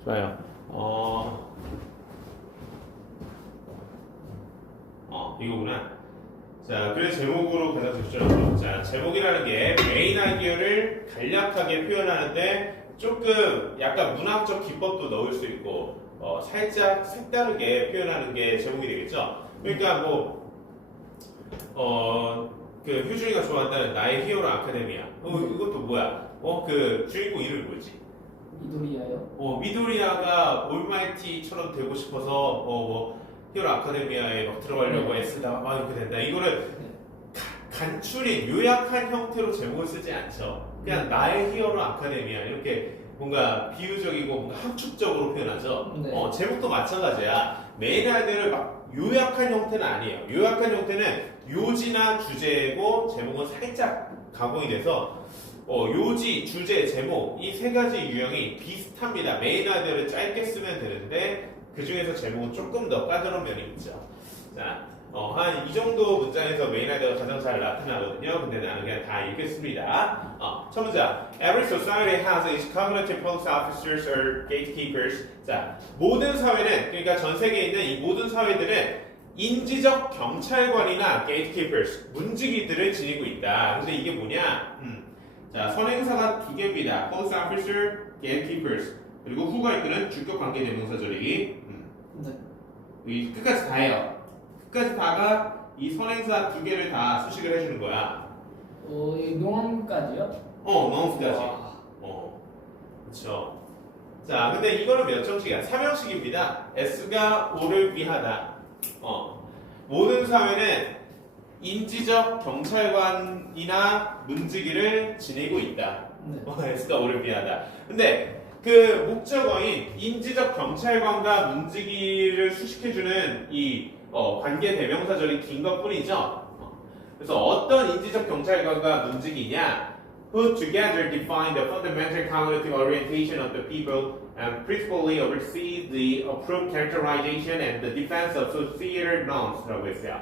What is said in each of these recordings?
좋아요. 이거구나. 자, 그래서 제목으로 계속 적절하죠. 자, 제목이라는 게 메인 아이디어를 간략하게 표현하는데 조금 약간 문학적 기법도 넣을 수 있고, 살짝 색다르게 표현하는 게 제목이 되겠죠. 그러니까 그 효준이가 좋아한다는 나의 히어로 아카데미아. 이것도 뭐야? 그 주인공 이름이 뭐지? 미도리아요? 미도리아가 올마이티처럼 되고 싶어서 히어로 아카데미아에 막 들어가려고 네. 애쓰다가 막 이렇게 된다. 이거를 네. 간추린 요약한 형태로 제목을 쓰지 않죠. 그냥 나의 히어로 아카데미아 이렇게 뭔가 비유적이고 뭔가 함축적으로 표현하죠. 네. 제목도 마찬가지야. 메인 아이디어를 막 요약한 형태는 아니에요. 요약한 형태는 요지나 주제고 제목은 살짝 가공이 돼서 요지, 주제, 제목 이 세 가지 유형이 비슷합니다. 메인 아이디어를 짧게 쓰면 되는데 그 중에서 제목은 조금 더 까다로운 면이 있죠. 자, 한 이 정도 문장에서 메인 아이디어가 가장 잘 나타나거든요. 근데 나는 그냥 다 읽겠습니다. 첫 문장. Every society has its cognitive police officers or gatekeepers. 자, 모든 사회는, 그러니까 전 세계에 있는 이 모든 사회들은 인지적 경찰관이나 gatekeepers, 문지기들을 지니고 있다. 근데 이게 뭐냐? 자, 선행사가 두 개입니다. police officer, gatekeepers. 그리고 후가 이끄는 주격 관계 대명사 조리. 네. 여기 끝까지 다 해요. 끝까지 다가 이 선행사 두 개를 다 수식을 해주는 거야. 이 농암까지요? 너무까지. 와. 그렇죠. 자, 근데 이거는 몇 정식이야? 3형식입니다. S가 O를 위하다. 모든 사회는 인지적 경찰관이나 문지기를 지니고 있다. 네. S가 O를 위하다. 근데 그 목적어인 인지적 경찰관과 문지기를 수식해주는 이 관계 대명사절이 긴 것뿐이죠. 그래서 어떤 인지적 경찰관과 문지기냐? Who together define the fundamental cognitive orientation of the people and principally oversee the approved characterization and the defense of societal norms라고 했어요.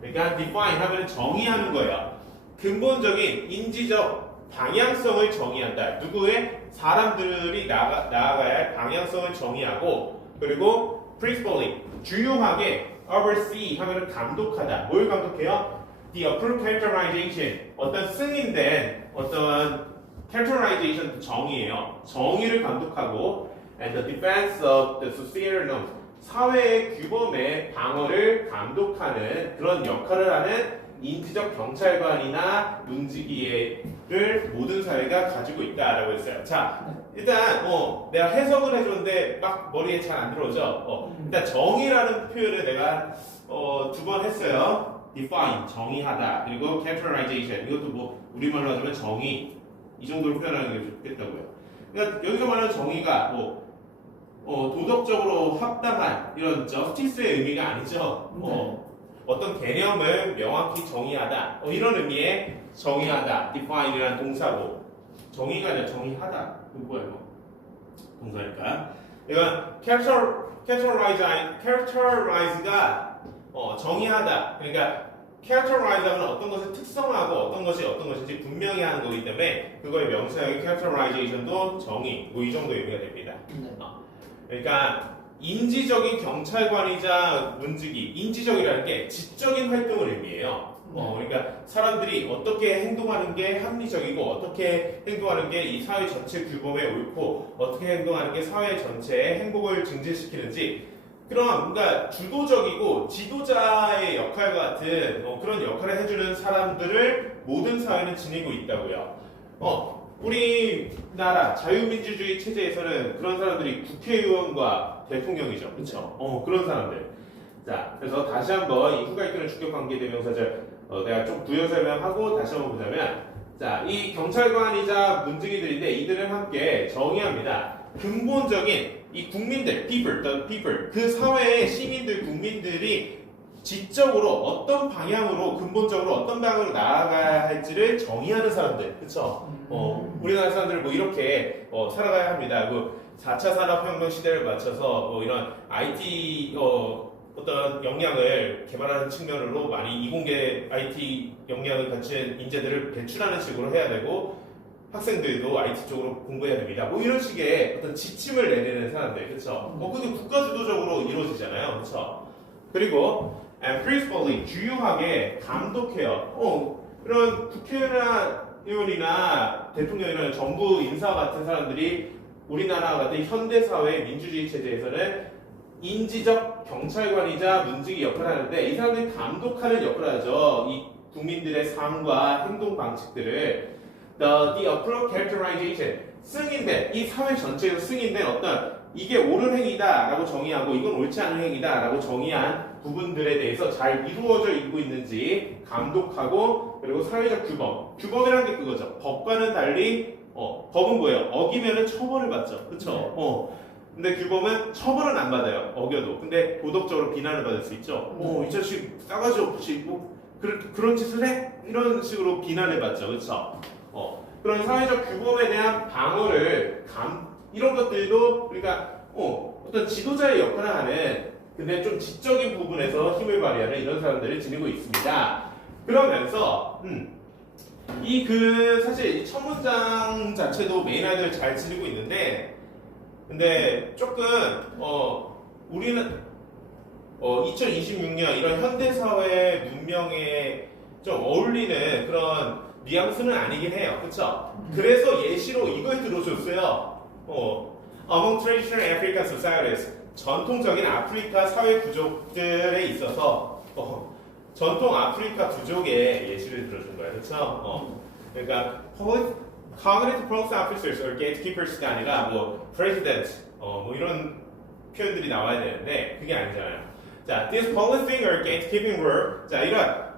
그러니까 define 하면 정의하는 거예요. 근본적인 인지적 방향성을 정의한다. 누구의? 사람들이 나아가야 할 방향성을 정의하고, 그리고 principally 주요하게 oversee 하면 감독하다. 뭘 감독해요? The approved characterization 어떤 승인된 어떤 characterization 정의예요. 정의를 감독하고 and the defense of the societal norms 사회의 규범의 방어를 감독하는 그런 역할을 하는 인지적 경찰관이나 문지기를 모든 사회가 가지고 있다라고 했어요. 자, 일단 내가 해석을 해줬는데 막 머리에 잘 안 들어오죠. 일단 정의라는 표현을 내가 두 번 했어요. define 정의하다, 그리고 characterization 이것도 우리말로 하자면 정의 이 정도로 표현하는 게 좋겠다고요. 그러니까 여기서 말하는 정의가 도덕적으로 합당한 이런 justice의 의미가 아니죠. 어떤 개념을 명확히 정의하다 이런 의미의 정의하다 define이라는 동사고, 정의가 아니라 정의하다 이거 뭐야 이거 동사니까. 이건 characterize가 정의하다. 그러니까 characterize 하면 어떤 것을 특성하고 어떤 것인지 분명히 하는 거기 때문에 그거의 명사형인 characterization도 정의 이 정도 의미가 됩니다. 네. 그러니까 인지적인 경찰관이자 문지기, 인지적이라는 게 지적인 활동을 의미해요. 그러니까 사람들이 어떻게 행동하는 게 합리적이고 어떻게 행동하는 게 이 사회 전체 규범에 옳고 어떻게 행동하는 게 사회 전체의 행복을 증진시키는지 그런 뭔가 주도적이고 지도자의 역할과 같은 그런 역할을 해주는 사람들을 모든 사회는 지니고 있다고요. 우리나라 자유민주주의 체제에서는 그런 사람들이 국회의원과 대통령이죠. 그렇죠? 그런 사람들. 자, 그래서 다시 한번 이 후가 이끄는 주격 관계 대명사절 내가 좀 부연 설명하고 다시 한번 보자면, 자, 이 경찰관이자 문지기들인데 이들은 함께 정의합니다. 근본적인 이 국민들, the people, 그 사회의 시민들, 국민들이 지적으로 어떤 방향으로 근본적으로 어떤 방향으로 나아가야 할지를 정의하는 사람들, 그렇죠? 우리나라 사람들은 이렇게 살아가야 합니다. 4차 산업혁명 시대를 맞춰서 이런 IT 어떤 역량을 개발하는 측면으로 많이 이공계 IT 역량을 갖춘 인재들을 배출하는 식으로 해야 되고, 학생들도 IT 쪽으로 공부해야 됩니다. 뭐 이런 식의 어떤 지침을 내리는 사람들, 그렇죠? 그게 국가 주도적으로 이루어지잖아요, 그렇죠? 그리고 and principally 주요하게 감독해요. 이런 국회의원이나 대통령이나 정부 인사 같은 사람들이 우리나라 같은 현대 사회 민주주의 체제에서는 인지적 경찰관이자 문지기 역할을 하는데 이 사람들이 감독하는 역할을 하죠. 이 국민들의 삶과 행동 방식들을 the appropriate characterization 승인된 이 사회 전체에서 승인된 어떤 이게 옳은 행위다라고 정의하고 이건 옳지 않은 행위다라고 정의한 부분들에 대해서 잘 이루어져 있는지 감독하고 그리고 사회적 규범이라는 게 그거죠. 법과는 달리 법은 뭐예요? 어기면은 처벌을 받죠. 그렇죠? 근데 규범은 처벌은 안 받아요. 어겨도. 근데 도덕적으로 비난을 받을 수 있죠. 이 자식 싸가지 없이 그런 짓을 해? 이런 식으로 비난을 받죠. 그렇죠? 그런 사회적 규범에 대한 방어를 이런 것들도 그러니까 어떤 지도자의 역할을 하는 근데 좀 지적인 부분에서 힘을 발휘하는 이런 사람들을 지니고 있습니다. 그러면서 사실 이 첫 문장 자체도 메인 아이디어를 잘 지니고 있는데 근데 조금 우리는 2026년 이런 현대사회 문명에 좀 어울리는 그런 뉘앙스는 아니긴 해요. 그쵸? 그래서 예시로 이걸 들어줬어요. Among traditional African societies 전통적인 아프리카 사회 부족들에 있어서 전통 아프리카 부족의 예시를 들어준 거예요. 그쵸? 그러니까 cognitive police officers or gatekeepers가 아니라 뭐 president 뭐 이런 표현들이 나와야 되는데 그게 아니잖아요. 자, this policing or gatekeeping work 자 이런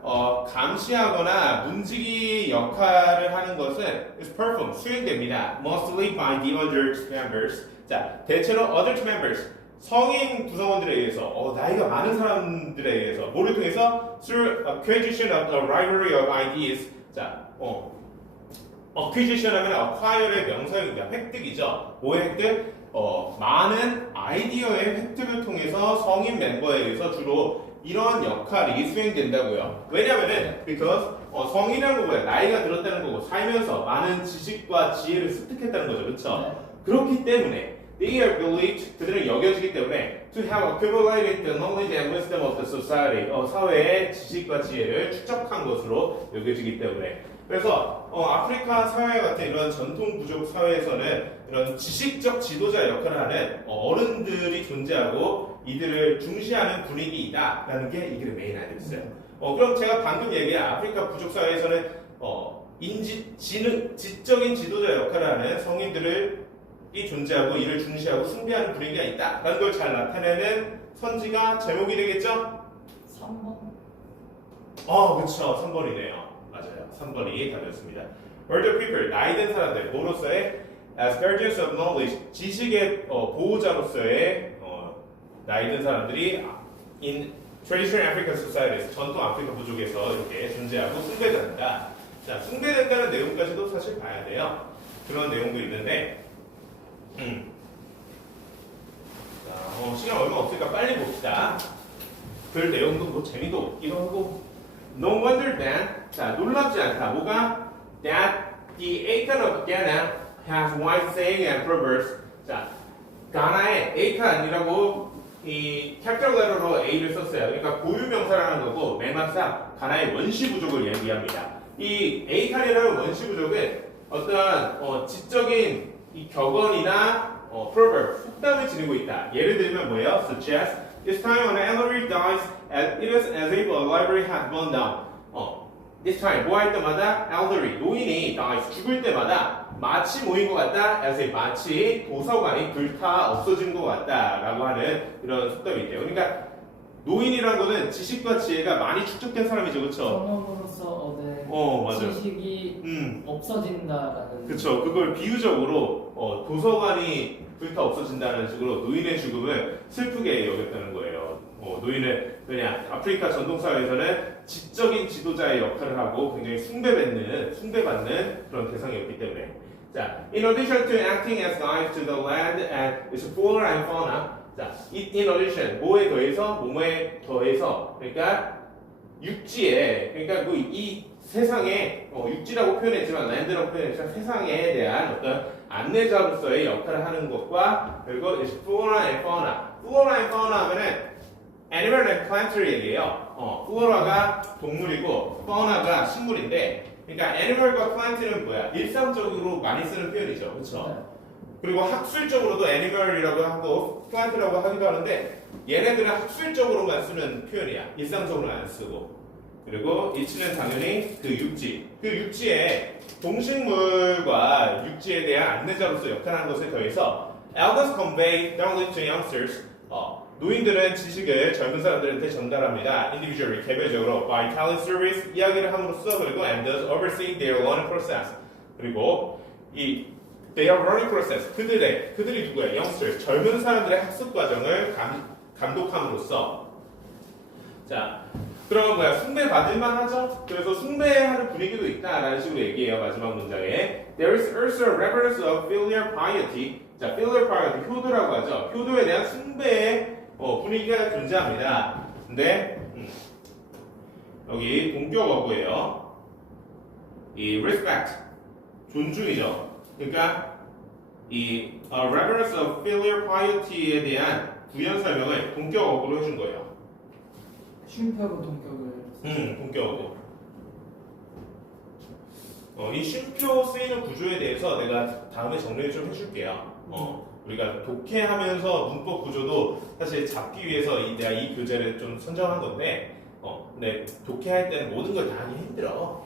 감시하거나 문지기 역할을 하는 것은 is performed 수행됩니다. Mostly by the adult members. 자, 대체로 adult members 성인 구성원들에 의해서 나이가 많은 사람들에 의해서 뭐를 통해서 through acquisition of the library of ideas. 자, acquisition 하면 acquire의 명사입니다. 획득이죠. 뭐의 획득? 많은 아이디어의 획득을 통해서 성인 멤버에 의해서 주로 이런 역할이 수행된다고요. 왜냐면은 because 성인이라는 거 뭐야? 나이가 들었다는 거고 살면서 많은 지식과 지혜를 습득했다는 거죠. 그렇죠? 그렇기 때문에 they are believed 그들은 여겨지기 때문에 to have accumulated the knowledge and wisdom of the society 사회의 지식과 지혜를 축적한 것으로 여겨지기 때문에 그래서 아프리카 사회 같은 이런 전통 부족 사회에서는 이런 지식적 지도자 역할을 하는 어른들이 존재하고 이들을 중시하는 분위기이다라는 게 이 글의 메인 아이디어였어요. 그럼 제가 방금 얘기한 아프리카 부족 사회에서는 지적인 지도자 역할을 하는 성인들이 존재하고 이를 중시하고 숭배하는 분위기가 있다라는 걸 잘 나타내는 선지가 제목이 되겠죠? 3번. 그쵸. 3번이네요. 맞아요. 3번이 답이었습니다. older people, 나이 든 사람들, 뭐로서의 as guardians of knowledge, 지식의 보호자로서의 나이 든 사람들이 in traditional African societies, 전통 아프리카 부족에서 이렇게 존재하고 숭배된다. 자, 숭배된다는 내용까지도 사실 봐야 돼요. 그런 내용도 있는데, 자, 시간 얼마 없으니까 빨리 봅시다. 글 내용도 뭐 재미도 없기도 하고. No wonder then, 자, 놀랍지 않다. 뭐가? That the Akan of Ghana has wise saying and proverbs. 자, 가나의 Akan이라고 이 capital letter로 A를 썼어요. 그러니까 고유명사라는 거고 매맞상 가나의 원시 부족을 얘기합니다. 이 Akan이라는 원시 부족은 어떠한 지적인 이 격언이나 proverb, 속담을 지니고 있다. 예를 들면 뭐예요? Such as this time when an elderly dies, it is as if a library had burned down. This time 뭐 할 때마다 elderly 노인이 dies 죽을 때마다 마치 뭐인 것 같다? as if 마치 도서관이 불타 없어진 것 같다라고 하는 이런 속담이 있대요. 그러니까 노인이라는 거는 지식과 지혜가 많이 축적된 사람이죠, 그렇죠? 경험으로서 얻은 맞아요. 지식이 없어진다라는. 그렇죠. 그걸 비유적으로 도서관이 불타 없어진다는 식으로 노인의 죽음을 슬프게 여겼다는 거예요. 노인은 그냥 아프리카 전통사회에서는 지적인 지도자의 역할을 하고 굉장히 숭배받는 그런 대상이었기 때문에. 자, in addition to acting as guides to the land and its flora and fauna. 자, in addition 뭐에 더해서 그러니까 육지에 그러니까 이 세상에 육지라고 표현했지만 land라고 표현했지만 세상에 대한 어떤 안내자로서의 역할을 하는 것과 그리고 이제 flora and fauna. flora and fauna 하면은 animal and plant를 얘기해요. flora가 동물이고 fauna가 식물인데, 그러니까 animal과 plant는 뭐야? 일상적으로 많이 쓰는 표현이죠, 그렇죠? 그리고 학술적으로도 animal이라고 하고 plant라고 하기도 하는데 얘네들은 학술적으로만 쓰는 표현이야. 일상적으로는 안 쓰고. 그리고 이치는 당연히 그 육지에 동식물과 육지에 대한 안내자로서 역할하는 것에 더해서 elders convey knowledge to youngsters. 노인들은 지식을 젊은 사람들한테 전달합니다. individually, 개별적으로 by telling stories, 이야기를 함으로써, 그리고 and thus overseeing their learning process. 그리고 이 their learning process, 그들이 누구예요? youngsters, 젊은 사람들의 학습 과정을 감독함으로써. 자, 그러면 뭐야? 숭배받을만 하죠? 그래서 숭배하는 분위기도 있다라는 식으로 얘기해요. 마지막 문장에 There is also a reverence of filial piety. 자, filial piety, 효도라고 하죠. 효도에 대한 숭배의 분위기가 존재합니다. 근데 여기 동격 어구예요. 이 respect, 존중이죠. 그러니까 이 reverence of filial piety에 대한 부연 설명을 동격 어구로 해준 거예요. 쉼표로 동격을. 동격어구. 이 쉼표 쓰이는 구조에 대해서 내가 다음에 정리를 좀 해줄게요. 우리가 독해하면서 문법 구조도 사실 잡기 위해서 내가 이 교재를 좀 선정한 건데, 근데 독해할 때는 모든 걸 다 하기 힘들어.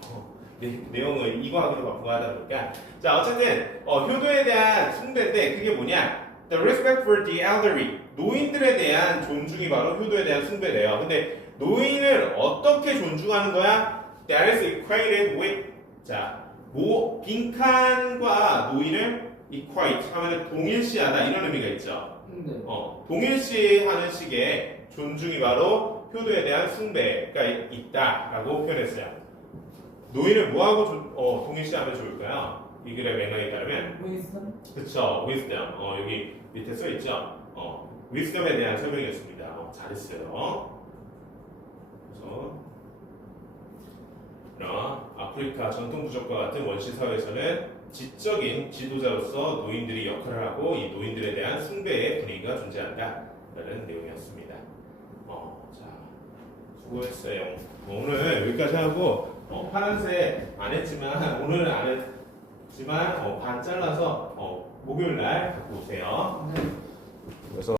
내용을 이과학으로 바꾸고 하다 보니까. 자, 어쨌든 효도에 대한 숭배인데 그게 뭐냐? The respect for the elderly. 노인들에 대한 존중이 바로 효도에 대한 숭배래요. 근데 노인을 어떻게 존중하는 거야? That is equated with. 자, 빈칸과 노인을 equate 하면 동일시하다 이런 의미가 있죠. 네. 동일시하는 식의 존중이 바로 효도에 대한 숭배가 있다라고 표현했어요. 노인을 뭐하고 동일시하면 좋을까요? 이 글의 맥락에 따르면 wisdom? 그쵸, wisdom. 여기 밑에 써 있죠. wisdom에 대한 설명이었습니다. 잘했어요. 그래서 아프리카 전통 부족과 같은 원시 사회에서는 지적인 지도자로서 노인들이 역할을 하고 이 노인들에 대한 숭배의 분위기가 존재한다라는 내용이었습니다. 자, 수고했어요. 오늘 여기까지 하고 파란색 안 했지만 오늘은 안 했지만 반 잘라서 목요일 날 갖고 오세요. 네. 그래서